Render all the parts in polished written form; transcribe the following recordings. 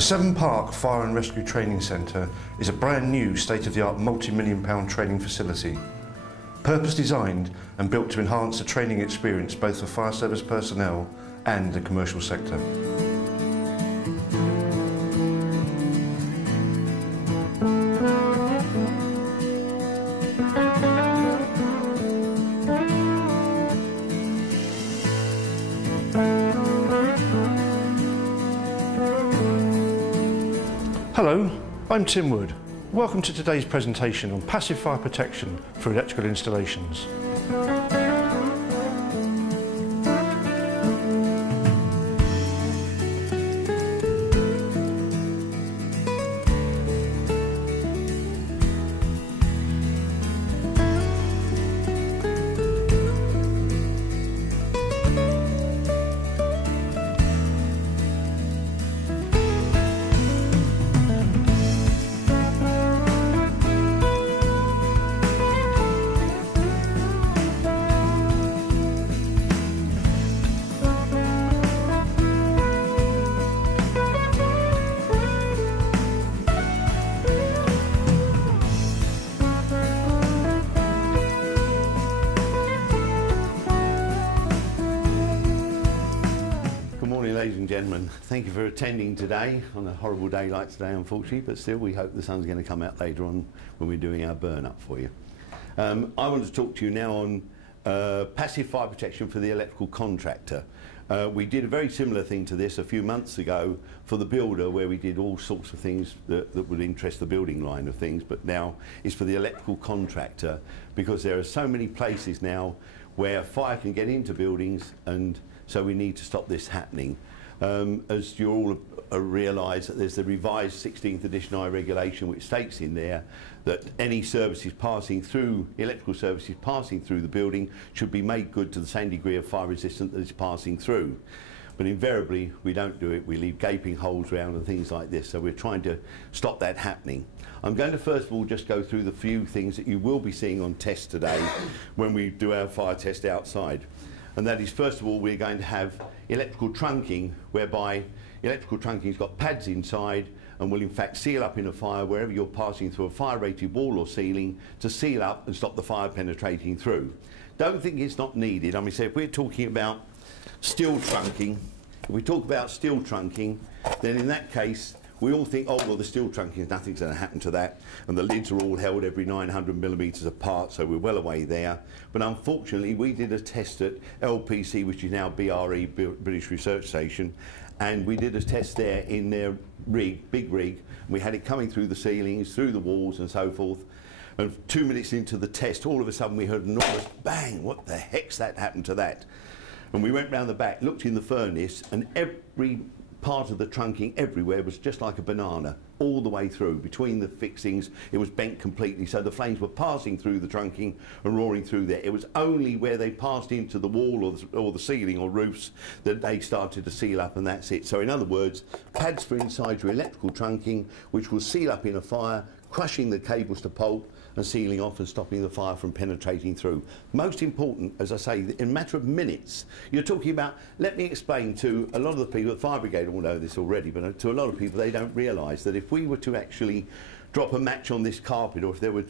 The Severn Park Fire and Rescue Training Centre is a brand new state-of-the-art multi-million-pound training facility. Purpose designed and built to enhance the training experience both for fire service personnel and the commercial sector. Hello, I'm Tim Wood. Welcome to today's presentation on passive fire protection for electrical installations. Ladies and gentlemen, thank you for attending today on a horrible day like today, unfortunately, but still we hope the sun's going to come out later on when we're doing our burn up for you. I want to talk to you now on passive fire protection for the electrical contractor. We did a very similar thing to this a few months ago for the builder, where we did all sorts of things that would interest the building line of things, but now it's for the electrical contractor, because there are so many places now where fire can get into buildings, and so we need to stop this happening. As you all realise, that there's the revised 16th edition I regulation, which states in there that any services passing through, electrical services passing through the building, should be made good to the same degree of fire resistance that it's passing through. But invariably we don't do it. We leave gaping holes around and things like this, so we're trying to stop that happening. I'm going to first of all just go through the few things that you will be seeing on test today when we do our fire test outside. And that is, first of all, we're going to have electrical trunking, whereby electrical trunking's got pads inside and will in fact seal up in a fire wherever you're passing through a fire-rated wall or ceiling, to seal up and stop the fire penetrating through. Don't think it's not needed. I mean, so if we're talking about steel trunking, then in that case we all think, oh well, the steel trunking, nothing's going to happen to that, and the lids are all held every 900 millimetres apart, so we're well away there. But unfortunately we did a test at LPC, which is now BRE, British Research Station, and we did a test there in their rig, big rig, and we had it coming through the ceilings, through the walls and so forth. And 2 minutes into the test, all of a sudden we heard an enormous bang. What the heck's that happened to that? And we went round the back, looked in the furnace, and every part of the trunking everywhere was just like a banana, all the way through. Between the fixings it was bent completely, so the flames were passing through the trunking and roaring through there. It was only where they passed into the wall or the ceiling or roofs that they started to seal up, and that's it. So in other words, pads for inside your electrical trunking, which will seal up in a fire, crushing the cables to pulp and sealing off and stopping the fire from penetrating through. Most important, as I say, in a matter of minutes. You're talking about, let me explain to a lot of the people, the fire brigade all know this already, but to a lot of people they don't realise that if we were to actually drop a match on this carpet, or if there were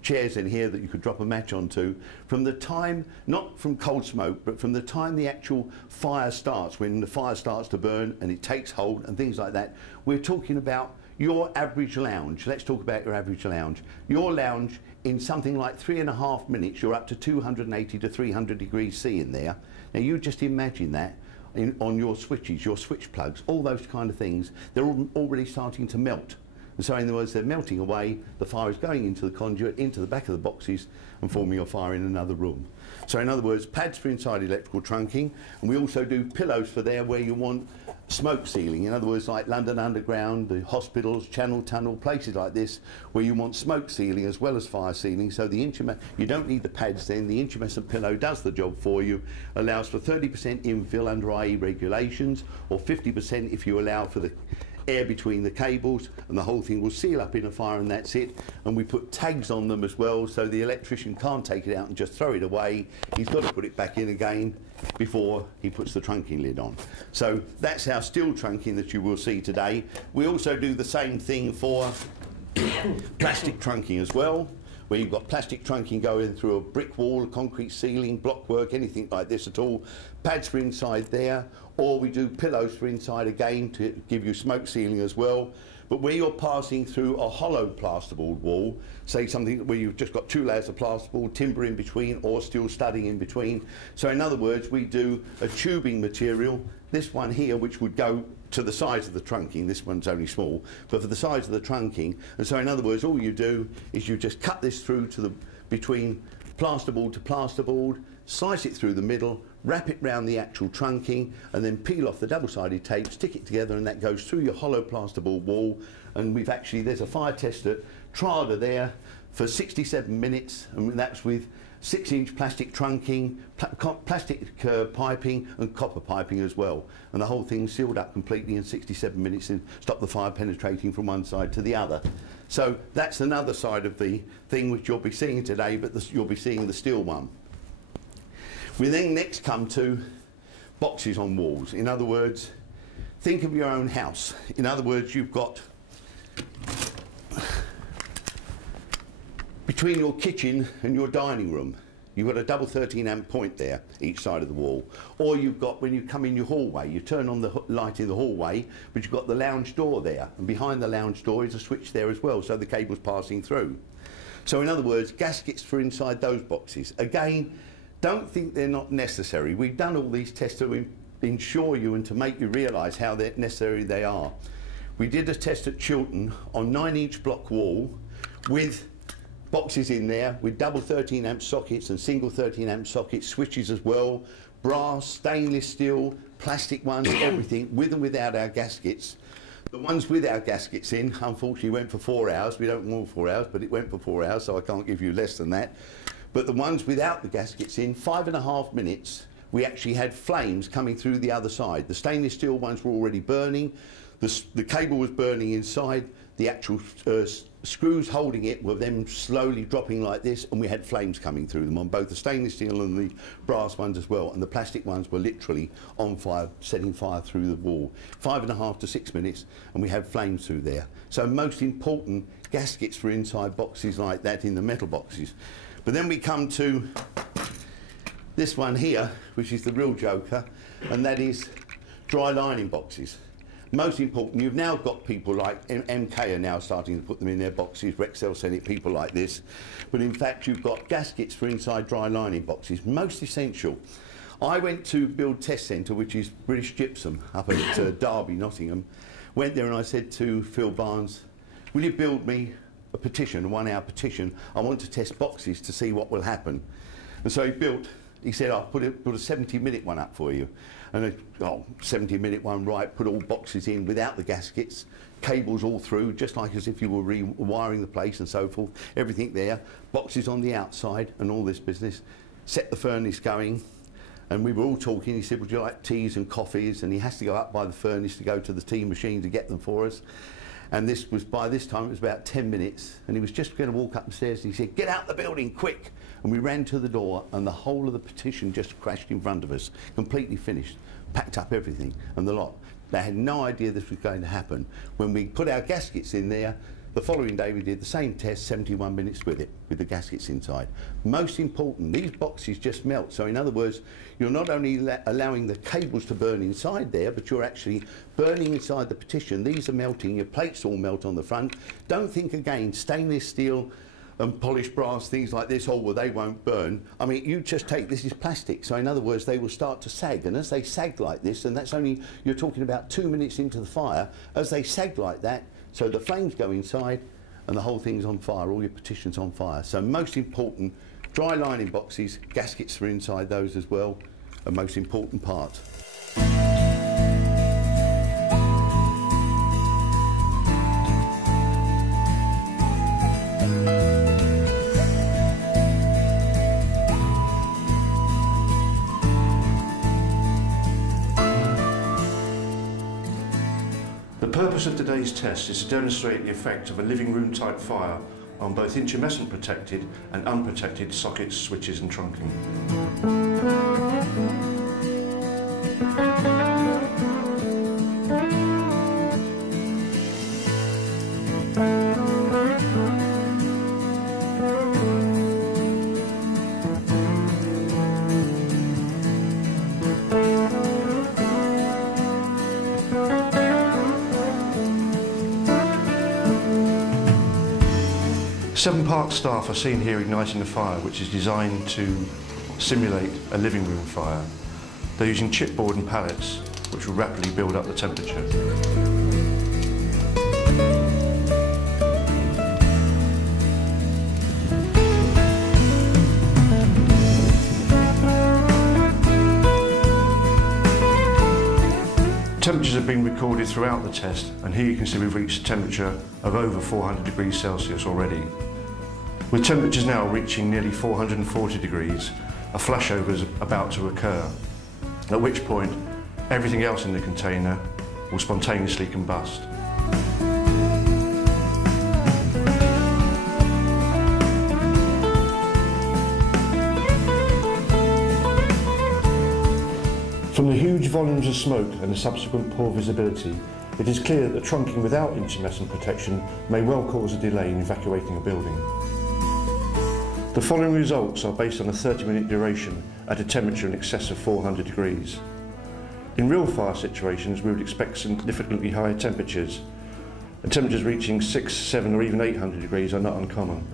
chairs in here that you could drop a match onto, from the time, not from cold smoke, but from the time the actual fire starts, when the fire starts to burn and it takes hold and things like that, we're talking about your average lounge. Let's talk about your average lounge. Your lounge, in something like 3.5 minutes, you're up to 280 to 300 degrees C in there. Now you just imagine that on your switches, your switch plugs, all those kind of things, they're already starting to melt. And so in other words, they're melting away, the fire is going into the conduit, into the back of the boxes, and forming a fire in another room. So in other words, pads for inside electrical trunking, and we also do pillows for there where you want smoke sealing. In other words, like London Underground, the hospitals, Channel Tunnel, places like this, where you want smoke sealing as well as fire sealing. So the you don't need the pads then, the intumescent pillow does the job for you, allows for 30% infill under IE regulations, or 50% if you allow for the air between the cables, and the whole thing will seal up in a fire, and that's it. And we put tags on them as well, so the electrician can't take it out and just throw it away. He's got to put it back in again before he puts the trunking lid on. So that's our steel trunking that you will see today. We also do the same thing for plastic trunking as well, where you've got plastic trunking going through a brick wall, concrete ceiling, block work, anything like this at all. Pads for inside there, or we do pillows for inside again to give you smoke sealing as well. But where you're passing through a hollow plasterboard wall, say something where you've just got 2 layers of plasterboard, timber in between, or steel studding in between. So in other words, we do a tubing material, this one here, which would go to the size of the trunking. This one's only small, but for the size of the trunking. And so in other words, all you do is you just cut this through to the between plasterboard to plasterboard, slice it through the middle, wrap it round the actual trunking, and then peel off the double-sided tape, stick it together, and that goes through your hollow plasterboard wall. And we've actually, there's a fire test at Trada there for 67 minutes, and that's with 6-inch plastic trunking, plastic piping and copper piping as well. And the whole thing sealed up completely in 67 minutes and stopped the fire penetrating from one side to the other. So that's another side of the thing which you'll be seeing today, but you'll be seeing the steel one. We then next come to boxes on walls. In other words, think of your own house. In other words, you've got between your kitchen and your dining room, you've got a double 13-amp point there, each side of the wall. Or you've got, when you come in your hallway, you turn on the light in the hallway, but you've got the lounge door there. And behind the lounge door is a switch there as well, so the cable's passing through. So in other words, gaskets for inside those boxes. Again, don't think they're not necessary. We've done all these tests to ensure you and to make you realise how necessary they are. We did a test at Chiltern on 9-inch block wall with boxes in there with double 13-amp sockets and single 13-amp sockets, switches as well, brass, stainless steel, plastic ones, everything, with and without our gaskets. The ones with our gaskets in, unfortunately, went for 4 hours. We don't want 4 hours, but it went for 4 hours, so I can't give you less than that. But the ones without the gaskets in, 5.5 minutes, we actually had flames coming through the other side. The stainless steel ones were already burning. The cable was burning inside. The actual screws holding it were then slowly dropping like this, and we had flames coming through them on both the stainless steel and the brass ones as well. And the plastic ones were literally on fire, setting fire through the wall. 5.5 to 6 minutes, and we had flames through there. So most important, gaskets for inside boxes like that in the metal boxes. But then we come to this one here, which is the real joker, and that is dry lining boxes. Most important, you've now got people like MK are now starting to put them in their boxes, Rexel Senate, people like this. But in fact, you've got gaskets for inside dry lining boxes, most essential. I went to Build Test Centre, which is British Gypsum, up at Derby, Nottingham. Went there and I said to Phil Barnes, will you build me a petition, a 1-hour petition? I want to test boxes to see what will happen. And so he said, I'll put a 70-minute one up for you. And 70-minute one, right, put all boxes in without the gaskets, cables all through, just like as if you were rewiring the place and so forth, everything there, boxes on the outside and all this business, set the furnace going. And we were all talking, he said, would you like teas and coffees? And he has to go up by the furnace to go to the tea machine to get them for us. And this was, by this time, it was about 10 minutes, and he was just going to walk up the stairs, and he said, get out the building, quick! And we ran to the door, and the whole of the petition just crashed in front of us, completely finished, packed up everything, and the lot. They had no idea this was going to happen. When we put our gaskets in there, the following day we did the same test, 71 minutes with it, with the gaskets inside. Most important, these boxes just melt. So in other words, you're not only allowing the cables to burn inside there, but you're actually burning inside the petition. These are melting, your plates all melt on the front. Don't think again, stainless steel and polished brass, things like this, oh, well, they won't burn. I mean, you just take, this is plastic, so in other words, they will start to sag, and as they sag like this, and that's only, you're talking about 2 minutes into the fire, as they sag like that, so the flames go inside, and the whole thing's on fire, all your petition's on fire. So most important, dry lining boxes, gaskets are inside those as well, a most important part. The purpose of today's test is to demonstrate the effect of a living room type fire on both intumescent protected and unprotected sockets, switches and trunking. 7 park staff are seen here igniting the fire, which is designed to simulate a living room fire. They're using chipboard and pallets, which will rapidly build up the temperature. Temperatures have been recorded throughout the test, and here you can see we've reached a temperature of over 400 degrees Celsius already. With temperatures now reaching nearly 440 degrees, a flashover is about to occur, at which point everything else in the container will spontaneously combust. From the huge volumes of smoke and the subsequent poor visibility, it is clear that the trunking without intumescent protection may well cause a delay in evacuating a building. The following results are based on a 30-minute duration at a temperature in excess of 400 degrees. In real fire situations, we would expect significantly higher temperatures, and temperatures reaching 600, 700 or even 800 degrees are not uncommon.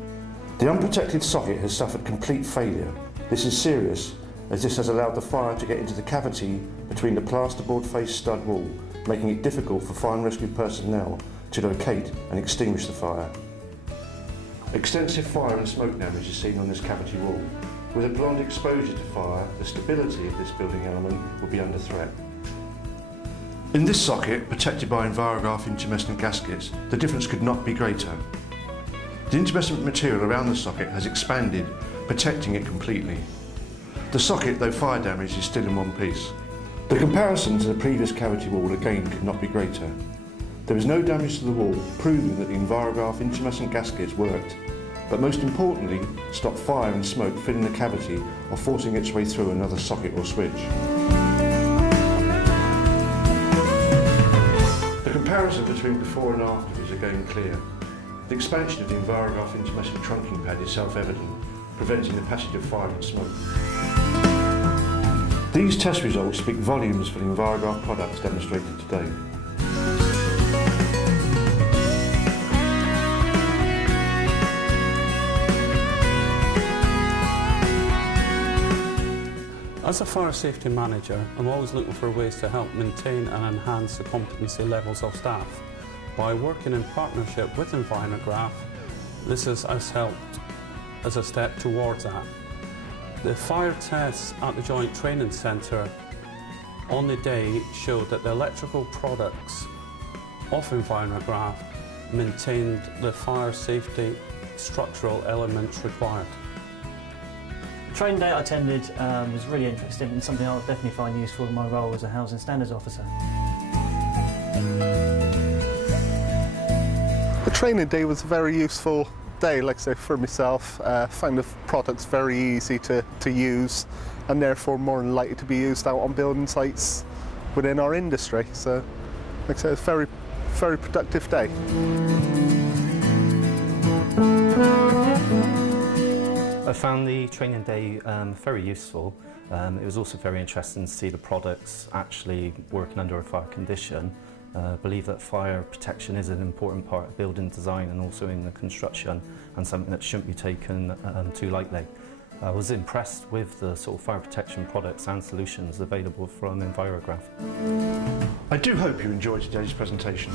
The unprotected socket has suffered complete failure. This is serious, as this has allowed the fire to get into the cavity between the plasterboard face stud wall, making it difficult for fire and rescue personnel to locate and extinguish the fire. Extensive fire and smoke damage is seen on this cavity wall. With a prolonged exposure to fire, the stability of this building element will be under threat. In this socket, protected by EnviroGraph intumescent gaskets, the difference could not be greater. The intumescent material around the socket has expanded, protecting it completely. The socket, though fire damaged, is still in one piece. The comparison to the previous cavity wall again could not be greater. There is no damage to the wall, proving that the EnviroGraph intumescent gaskets worked, but most importantly, stopped fire and smoke filling the cavity or forcing its way through another socket or switch. The comparison between before and after is again clear. The expansion of the EnviroGraph intumescent trunking pad is self-evident, preventing the passage of fire and smoke. These test results speak volumes for the EnviroGraph products demonstrated today. As a fire safety manager, I'm always looking for ways to help maintain and enhance the competency levels of staff. By working in partnership with EnviroGraph, this has helped as a step towards that. The fire tests at the Joint Training Centre on the day showed that the electrical products of EnviroGraph maintained the fire safety structural elements required. The training day I attended was really interesting and something I'll definitely find useful in my role as a housing standards officer. The training day was a very useful day, like I say, for myself. Found the products very easy to use and therefore more than likely to be used out on building sites within our industry. So, like I say, it's a very, very productive day. I found the training day very useful. It was also very interesting to see the products actually working under a fire condition. I believe that fire protection is an important part of building design and also in the construction, and something that shouldn't be taken too lightly. I was impressed with the sort of fire protection products and solutions available from EnviroGraph. I do hope you enjoyed today's presentation.